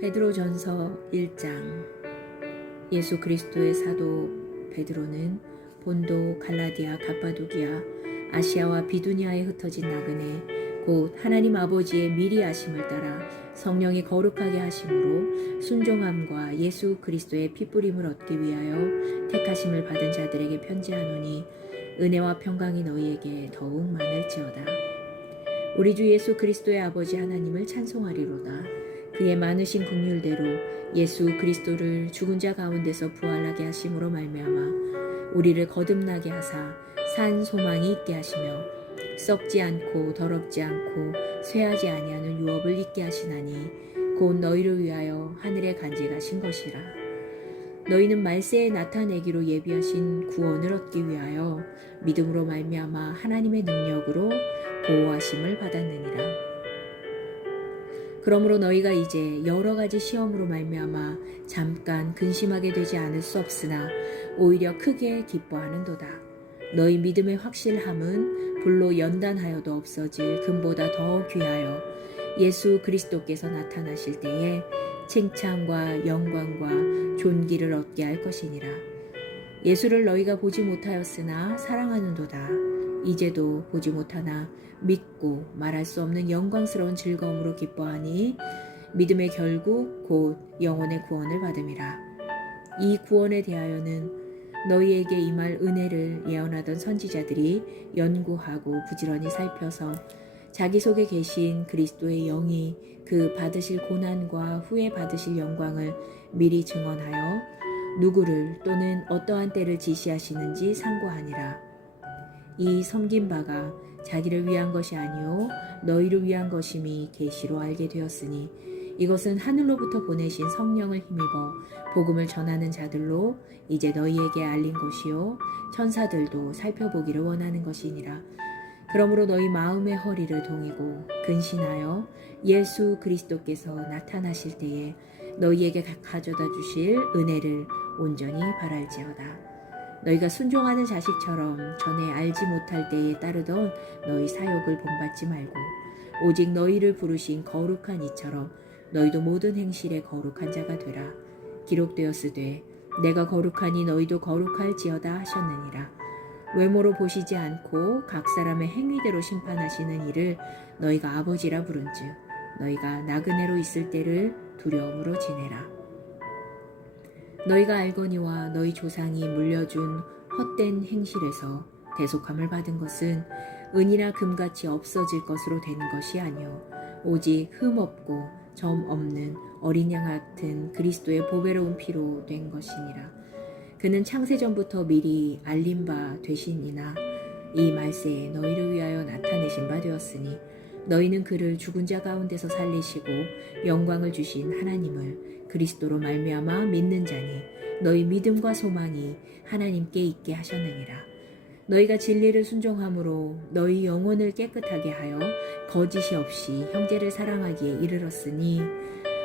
베드로전서 1장. 예수 그리스도의 사도 베드로는 본도, 갈라디아, 갑바도기아, 아시아와 비두니아에 흩어진 나그네 곧 하나님 아버지의 미리 아심을 따라 성령이 거룩하게 하심으로 순종함과 예수 그리스도의 핏부림을 얻기 위하여 택하심을 받은 자들에게 편지하노니 은혜와 평강이 너희에게 더욱 많을지어다. 우리 주 예수 그리스도의 아버지 하나님을 찬송하리로다. 그의 많으신 긍휼대로 예수 그리스도를 죽은 자 가운데서 부활하게 하심으로 말미암아 우리를 거듭나게 하사 산 소망이 있게 하시며 썩지 않고 더럽지 않고 쇠하지 아니하는 유업을 있게 하시나니 곧 너희를 위하여 하늘에 간직하신 것이라. 너희는 말세에 나타내기로 예비하신 구원을 얻기 위하여 믿음으로 말미암아 하나님의 능력으로 보호하심을 받았느니라. 그러므로 너희가 이제 여러 가지 시험으로 말미암아 잠깐 근심하게 되지 않을 수 없으나 오히려 크게 기뻐하는도다. 너희 믿음의 확실함은 불로 연단하여도 없어질 금보다 더 귀하여 예수 그리스도께서 나타나실 때에 칭찬과 영광과 존귀를 얻게 할 것이니라. 예수를 너희가 보지 못하였으나 사랑하는도다. 이제도 보지 못하나 믿고 말할 수 없는 영광스러운 즐거움으로 기뻐하니 믿음의 결국 곧 영혼의 구원을 받음이라. 이 구원에 대하여는 너희에게 임할 은혜를 예언하던 선지자들이 연구하고 부지런히 살펴서 자기 속에 계신 그리스도의 영이 그 받으실 고난과 후에 받으실 영광을 미리 증언하여 누구를 또는 어떠한 때를 지시하시는지 상고하니라. 이 섬긴 바가 자기를 위한 것이 아니요 너희를 위한 것임이 계시로 알게 되었으니 이것은 하늘로부터 보내신 성령을 힘입어 복음을 전하는 자들로 이제 너희에게 알린 것이요 천사들도 살펴보기를 원하는 것이니라. 그러므로 너희 마음의 허리를 동이고 근신하여 예수 그리스도께서 나타나실 때에 너희에게 가져다 주실 은혜를 온전히 바랄지어다. 너희가 순종하는 자식처럼 전에 알지 못할 때에 따르던 너희 사욕을 본받지 말고 오직 너희를 부르신 거룩한 이처럼 너희도 모든 행실에 거룩한 자가 되라. 기록되었으되 내가 거룩하니 너희도 거룩할지어다 하셨느니라. 외모로 보시지 않고 각 사람의 행위대로 심판하시는 이를 너희가 아버지라 부른즉 너희가 나그네로 있을 때를 두려움으로 지내라. 너희가 알거니와 너희 조상이 물려준 헛된 행실에서 대속함을 받은 것은 은이나 금같이 없어질 것으로 되는 것이 아니요 오직 흠없고 점 없는 어린 양 같은 그리스도의 보배로운 피로 된 것이니라. 그는 창세전부터 미리 알린 바 되시니나 이 말세에 너희를 위하여 나타내신 바 되었으니 너희는 그를 죽은 자 가운데서 살리시고 영광을 주신 하나님을 그리스도로 말미암아 믿는 자니 너희 믿음과 소망이 하나님께 있게 하셨느니라. 너희가 진리를 순종함으로 너희 영혼을 깨끗하게 하여 거짓이 없이 형제를 사랑하기에 이르렀으니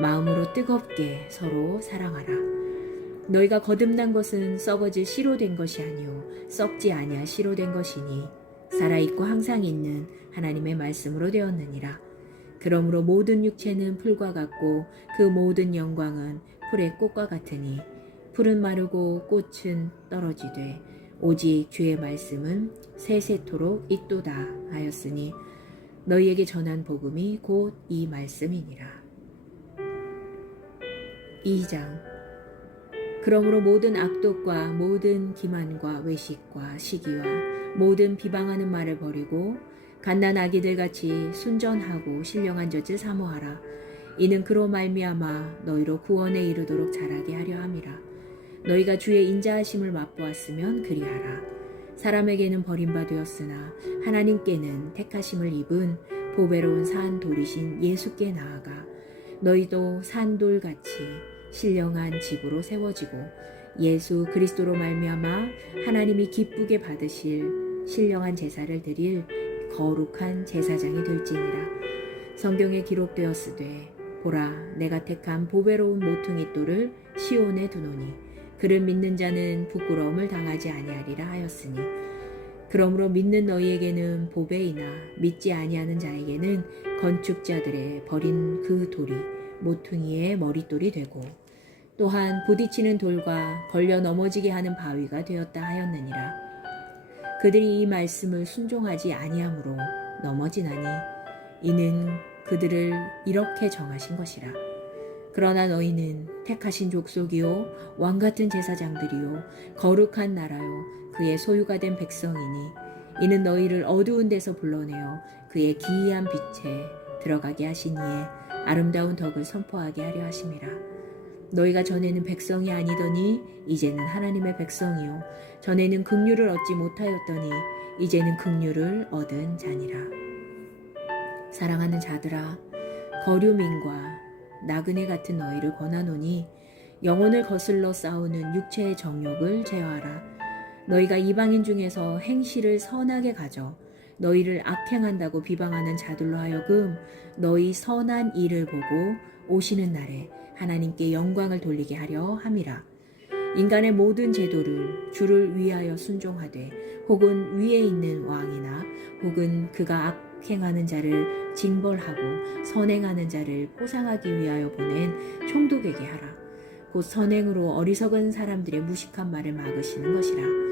마음으로 뜨겁게 서로 사랑하라. 너희가 거듭난 것은 썩어질 씨로 된 것이 아니요 썩지 아니할 씨로 된 것이니 살아있고 항상 있는 하나님의 말씀으로 되었느니라. 그러므로 모든 육체는 풀과 같고 그 모든 영광은 풀의 꽃과 같으니 풀은 마르고 꽃은 떨어지되 오직 주의 말씀은 세세토록 있도다 하였으니 너희에게 전한 복음이 곧 이 말씀이니라. 2장. 그러므로 모든 악독과 모든 기만과 외식과 시기와 모든 비방하는 말을 버리고 갓난 아기들같이 순전하고 신령한 젖을 사모하라. 이는 그로 말미암아 너희로 구원에 이르도록 자라게 하려 함이라. 너희가 주의 인자하심을 맛보았으면 그리하라. 사람에게는 버림바 되었으나 하나님께는 택하심을 입은 보배로운 산 돌이신 예수께 나아가 너희도 산돌같이 신령한 집으로 세워지고 예수 그리스도로 말미암아 하나님이 기쁘게 받으실 신령한 제사를 드릴 거룩한 제사장이 될지니라. 성경에 기록되었으되 보라 내가 택한 보배로운 모퉁이 돌을 시온에 두노니 그를 믿는 자는 부끄러움을 당하지 아니하리라 하였으니 그러므로 믿는 너희에게는 보배이나 믿지 아니하는 자에게는 건축자들의 버린 그 돌이 모퉁이의 머릿돌이 되고 또한 부딪히는 돌과 걸려 넘어지게 하는 바위가 되었다 하였느니라. 그들이 이 말씀을 순종하지 아니하므로 넘어지나니 이는 그들을 이렇게 정하신 것이라. 그러나 너희는 택하신 족속이요 왕같은 제사장들이요 거룩한 나라요 그의 소유가 된 백성이니 이는 너희를 어두운 데서 불러내어 그의 기이한 빛에 들어가게 하시니에 아름다운 덕을 선포하게 하려 하심이라. 너희가 전에는 백성이 아니더니 이제는 하나님의 백성이요 전에는 긍휼을 얻지 못하였더니 이제는 긍휼을 얻은 자니라. 사랑하는 자들아, 거류민과 나그네 같은 너희를 권하노니 영혼을 거슬러 싸우는 육체의 정욕을 제어하라. 너희가 이방인 중에서 행실을 선하게 가져 너희를 악행한다고 비방하는 자들로 하여금 너희 선한 일을 보고 오시는 날에 하나님께 영광을 돌리게 하려 함이라. 인간의 모든 제도를 주를 위하여 순종하되 혹은 위에 있는 왕이나 혹은 그가 악행하는 자를 징벌하고 선행하는 자를 포상하기 위하여 보낸 총독에게 하라. 곧 선행으로 어리석은 사람들의 무식한 말을 막으시는 것이라.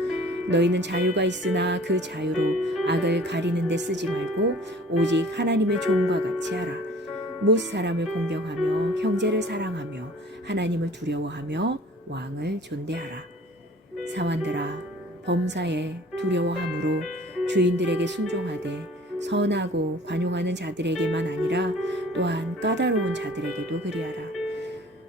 너희는 자유가 있으나 그 자유로 악을 가리는 데 쓰지 말고 오직 하나님의 종과 같이 하라. 뭇 사람을 공경하며 형제를 사랑하며 하나님을 두려워하며 왕을 존대하라. 사환들아, 범사에 두려워함으로 주인들에게 순종하되 선하고 관용하는 자들에게만 아니라 또한 까다로운 자들에게도 그리하라.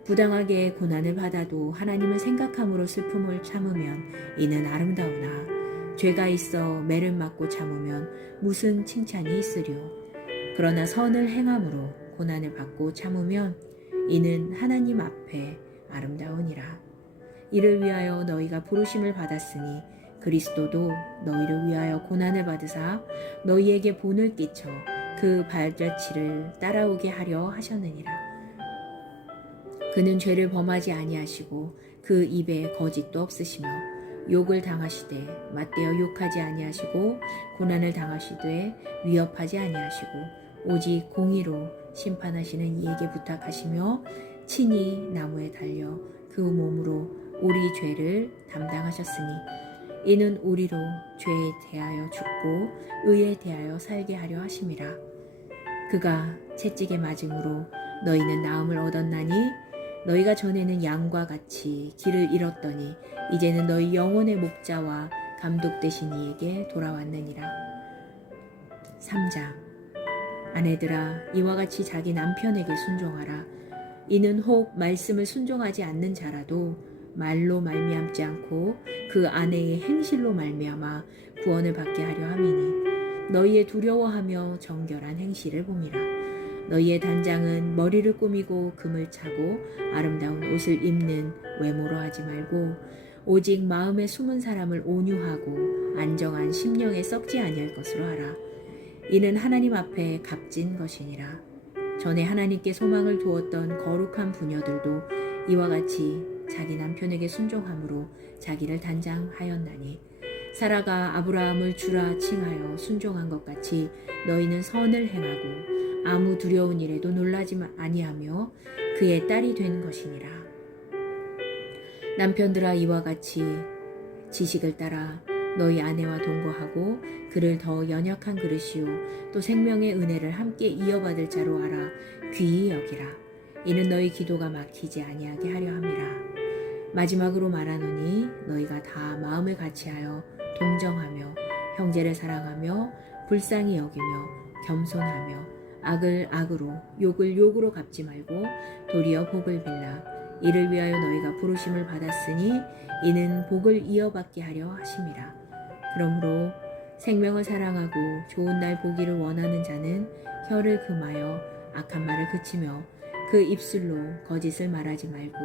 부당하게 고난을 받아도 하나님을 생각함으로 슬픔을 참으면 이는 아름다우나 죄가 있어 매를 맞고 참으면 무슨 칭찬이 있으리요. 그러나 선을 행함으로 고난을 받고 참으면 이는 하나님 앞에 아름다우니라. 이를 위하여 너희가 부르심을 받았으니 그리스도도 너희를 위하여 고난을 받으사 너희에게 본을 끼쳐 그 발자취를 따라오게 하려 하셨느니라. 그는 죄를 범하지 아니하시고 그 입에 거짓도 없으시며 욕을 당하시되 맞대어 욕하지 아니하시고 고난을 당하시되 위협하지 아니하시고 오직 공의로 심판하시는 이에게 부탁하시며 친히 나무에 달려 그 몸으로 우리 죄를 담당하셨으니 이는 우리로 죄에 대하여 죽고 의에 대하여 살게 하려 하심이라. 그가 채찍에 맞음으로 너희는 나음을 얻었나니 너희가 전에는 양과 같이 길을 잃었더니 이제는 너희 영혼의 목자와 감독 되신 이에게 돌아왔느니라. 3장. 아내들아, 이와 같이 자기 남편에게 순종하라. 이는 혹 말씀을 순종하지 않는 자라도 말로 말미암지 않고 그 아내의 행실로 말미암아 구원을 받게 하려 함이니 너희의 두려워하며 정결한 행실을 봄이라. 너희의 단장은 머리를 꾸미고 금을 차고 아름다운 옷을 입는 외모로 하지 말고 오직 마음에 숨은 사람을 온유하고 안정한 심령에 썩지 아니할 것으로 하라. 이는 하나님 앞에 값진 것이니라. 전에 하나님께 소망을 두었던 거룩한 부녀들도 이와 같이 자기 남편에게 순종함으로 자기를 단장하였나니 사라가 아브라함을 주라 칭하여 순종한 것 같이 너희는 선을 행하고 아무 두려운 일에도 놀라지 아니하며 그의 딸이 된 것이니라. 남편들아, 이와 같이 지식을 따라 너희 아내와 동거하고 그를 더 연약한 그릇이요 또 생명의 은혜를 함께 이어받을 자로 알아 귀히 여기라. 이는 너희 기도가 막히지 아니하게 하려 함이라. 마지막으로 말하노니 너희가 다 마음을 같이하여 동정하며 형제를 사랑하며 불쌍히 여기며 겸손하며 악을 악으로 욕을 욕으로 갚지 말고 도리어 복을 빌라. 이를 위하여 너희가 부르심을 받았으니 이는 복을 이어받게 하려 하심이라. 그러므로 생명을 사랑하고 좋은 날 보기를 원하는 자는 혀를 금하여 악한 말을 그치며 그 입술로 거짓을 말하지 말고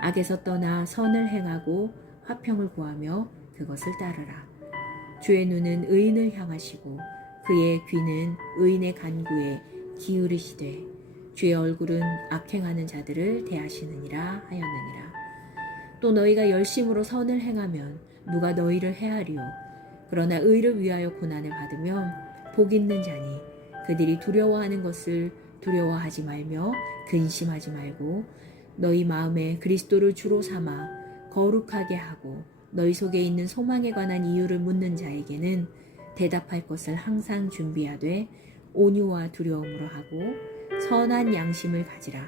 악에서 떠나 선을 행하고 화평을 구하며 그것을 따르라. 주의 눈은 의인을 향하시고 그의 귀는 의인의 간구에 기울이시되 주의 얼굴은 악행하는 자들을 대하시느니라 하였느니라. 또 너희가 열심으로 선을 행하면 누가 너희를 해하리요. 그러나 의를 위하여 고난을 받으면 복 있는 자니 그들이 두려워하는 것을 두려워하지 말며 근심하지 말고 너희 마음에 그리스도를 주로 삼아 거룩하게 하고 너희 속에 있는 소망에 관한 이유를 묻는 자에게는 대답할 것을 항상 준비하되 온유와 두려움으로 하고 선한 양심을 가지라.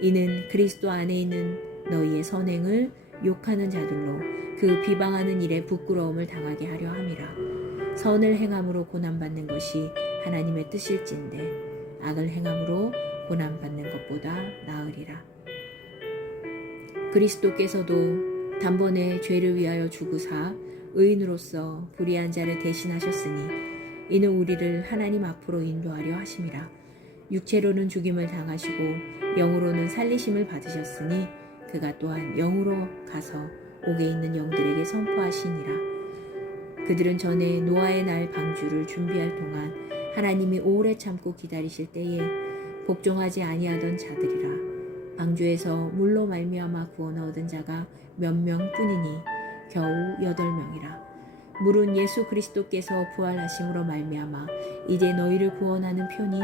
이는 그리스도 안에 있는 너희의 선행을 욕하는 자들로 그 비방하는 일에 부끄러움을 당하게 하려 함이라. 선을 행함으로 고난받는 것이 하나님의 뜻일진데 악을 행함으로 고난받는 것보다 나으리라. 그리스도께서도 단번에 죄를 위하여 죽으사 의인으로서 불의한 자를 대신하셨으니 이는 우리를 하나님 앞으로 인도하려 하심이라. 육체로는 죽임을 당하시고 영으로는 살리심을 받으셨으니 그가 또한 영으로 가서 옥에 있는 영들에게 선포하시니라. 그들은 전에 노아의 날 방주를 준비할 동안 하나님이 오래 참고 기다리실 때에 복종하지 아니하던 자들이라. 방주에서 물로 말미암아 구원 얻은 자가 몇 명뿐이니 겨우 8명이라. 물은 예수 그리스도께서 부활하심으로 말미암아 이제 너희를 구원하는 편이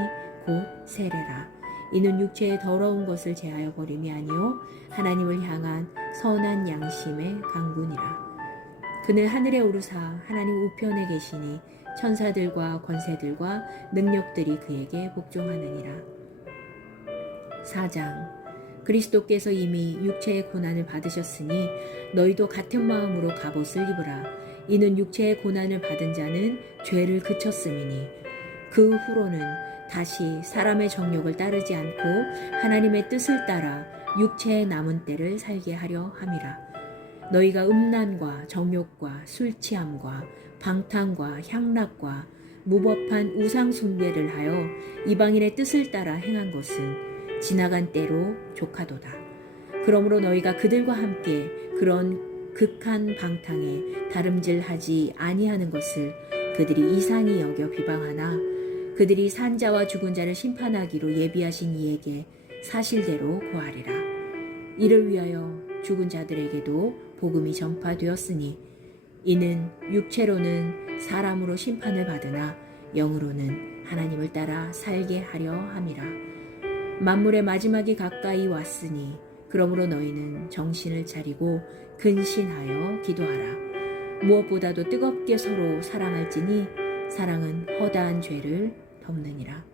곧 세례라. 이는 육체의 더러운 것을 제하여 버림이 아니요 하나님을 향한 선한 양심의 강군이라. 그는 하늘에 오르사 하나님 우편에 계시니 천사들과 권세들과 능력들이 그에게 복종하느니라. 4장. 그리스도께서 이미 육체의 고난을 받으셨으니 너희도 같은 마음으로 갑옷을 입으라. 이는 육체의 고난을 받은 자는 죄를 그쳤음이니 그 후로는 다시 사람의 정욕을 따르지 않고 하나님의 뜻을 따라 육체의 남은 때를 살게 하려 함이라. 너희가 음란과 정욕과 술취함과 방탕과 향락과 무법한 우상 숭배를 하여 이방인의 뜻을 따라 행한 것은 지나간 때로 족하도다. 그러므로 너희가 그들과 함께 그런 극한 방탕에 다름질하지 아니하는 것을 그들이 이상히 여겨 비방하나 그들이 산자와 죽은 자를 심판하기로 예비하신 이에게 사실대로 고하리라. 이를 위하여 죽은 자들에게도 복음이 전파되었으니 이는 육체로는 사람으로 심판을 받으나 영으로는 하나님을 따라 살게 하려 함이라. 만물의 마지막이 가까이 왔으니 그러므로 너희는 정신을 차리고 근신하여 기도하라. 무엇보다도 뜨겁게 서로 사랑할지니 사랑은 허다한 죄를 덮느니라.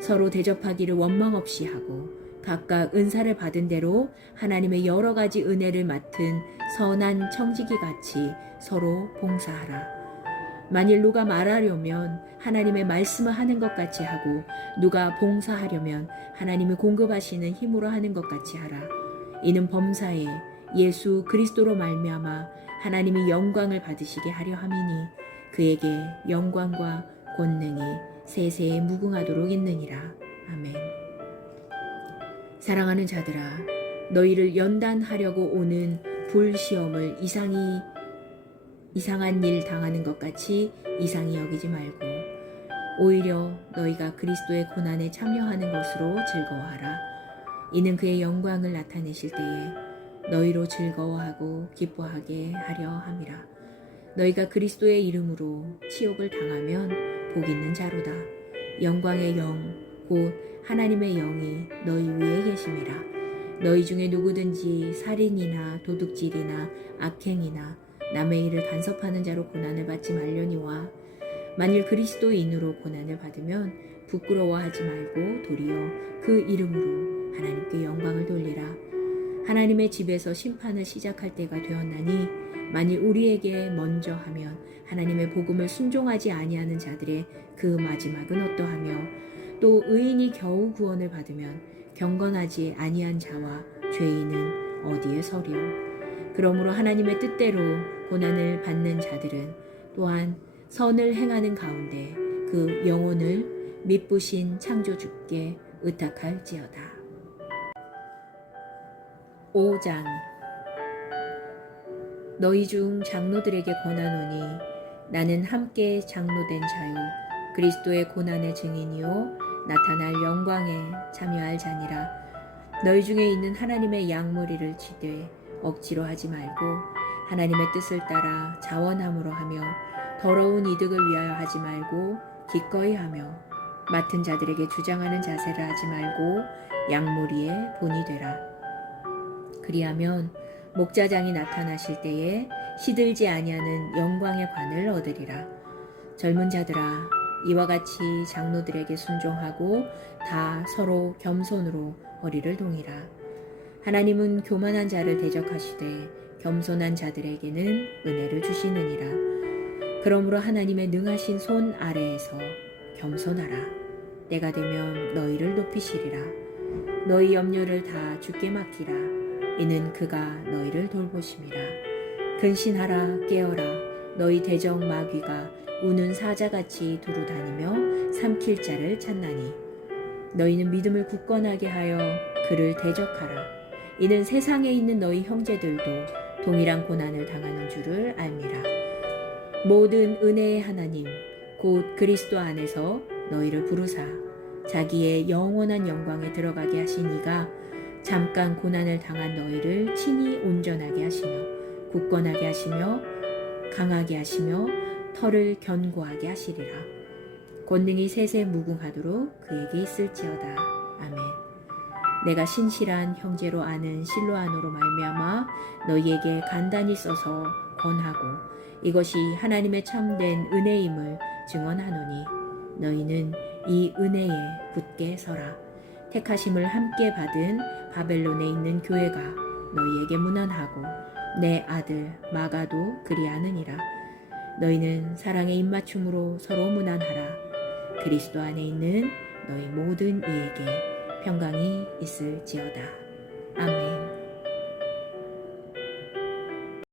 서로 대접하기를 원망 없이 하고 각각 은사를 받은 대로 하나님의 여러 가지 은혜를 맡은 선한 청지기 같이 서로 봉사하라. 만일 누가 말하려면 하나님의 말씀을 하는 것 같이 하고 누가 봉사하려면 하나님이 공급하시는 힘으로 하는 것 같이 하라. 이는 범사에 예수 그리스도로 말미암아 하나님이 영광을 받으시게 하려 함이니 그에게 영광과 권능이 세세에 무궁하도록 있느니라. 아멘. 사랑하는 자들아, 너희를 연단하려고 오는 불시험을 이상한 일 당하는 것 같이 이상히 여기지 말고 오히려 너희가 그리스도의 고난에 참여하는 것으로 즐거워하라. 이는 그의 영광을 나타내실 때에 너희로 즐거워하고 기뻐하게 하려 함이라. 너희가 그리스도의 이름으로 치욕을 당하면 복 있는 자로다. 영광의 영 곧 하나님의 영이 너희 위에 계심이라. 너희 중에 누구든지 살인이나 도둑질이나 악행이나 남의 일을 간섭하는 자로 고난을 받지 말려니와 만일 그리스도인으로 고난을 받으면 부끄러워하지 말고 도리어 그 이름으로 하나님께 영광을 돌리라. 하나님의 집에서 심판을 시작할 때가 되었나니 만일 우리에게 먼저 하면 하나님의 복음을 순종하지 아니하는 자들의 그 마지막은 어떠하며 또 의인이 겨우 구원을 받으면 경건하지 아니한 자와 죄인은 어디에 서리요. 그러므로 하나님의 뜻대로 고난을 받는 자들은 또한 선을 행하는 가운데 그 영혼을 미쁘신 창조주께 의탁할지어다. 5장. 너희 중 장로들에게 권하노니 나는 함께 장로된 자요 그리스도의 고난의 증인이요 나타날 영광에 참여할 자니라. 너희 중에 있는 하나님의 양무리를 치되 억지로 하지 말고 하나님의 뜻을 따라 자원함으로 하며 더러운 이득을 위하여 하지 말고 기꺼이 하며 맡은 자들에게 주장하는 자세를 하지 말고 양무리의 본이 되라. 그리하면 목자장이 나타나실 때에 시들지 아니하는 영광의 관을 얻으리라. 젊은 자들아, 이와 같이 장로들에게 순종하고 다 서로 겸손으로 허리를 동이라. 하나님은 교만한 자를 대적하시되 겸손한 자들에게는 은혜를 주시느니라. 그러므로 하나님의 능하신 손 아래에서 겸손하라. 때가 되면 너희를 높이시리라. 너희 염려를 다 주께 맡기라. 이는 그가 너희를 돌보심이라. 근신하라, 깨어라. 너희 대적 마귀가 우는 사자같이 두루 다니며 삼킬 자를 찾나니 너희는 믿음을 굳건하게 하여 그를 대적하라. 이는 세상에 있는 너희 형제들도 동일한 고난을 당하는 줄을 알미라. 모든 은혜의 하나님 곧 그리스도 안에서 너희를 부르사 자기의 영원한 영광에 들어가게 하신 이가 잠깐 고난을 당한 너희를 친히 온전하게 하시며 굳건하게 하시며 강하게 하시며 털을 견고하게 하시리라. 권능이 세세 무궁하도록 그에게 있을지어다. 아멘. 내가 신실한 형제로 아는 실로아노로 말미암아 너희에게 간단히 써서 권하고 이것이 하나님의 참된 은혜임을 증언하노니 너희는 이 은혜에 굳게 서라. 택하심을 함께 받은 바벨론에 있는 교회가 너희에게 문안하고 내 아들 마가도 그리하느니라. 너희는 사랑의 입맞춤으로 서로 문안하라. 그리스도 안에 있는 너희 모든 이에게 평강이 있을지어다. 아멘.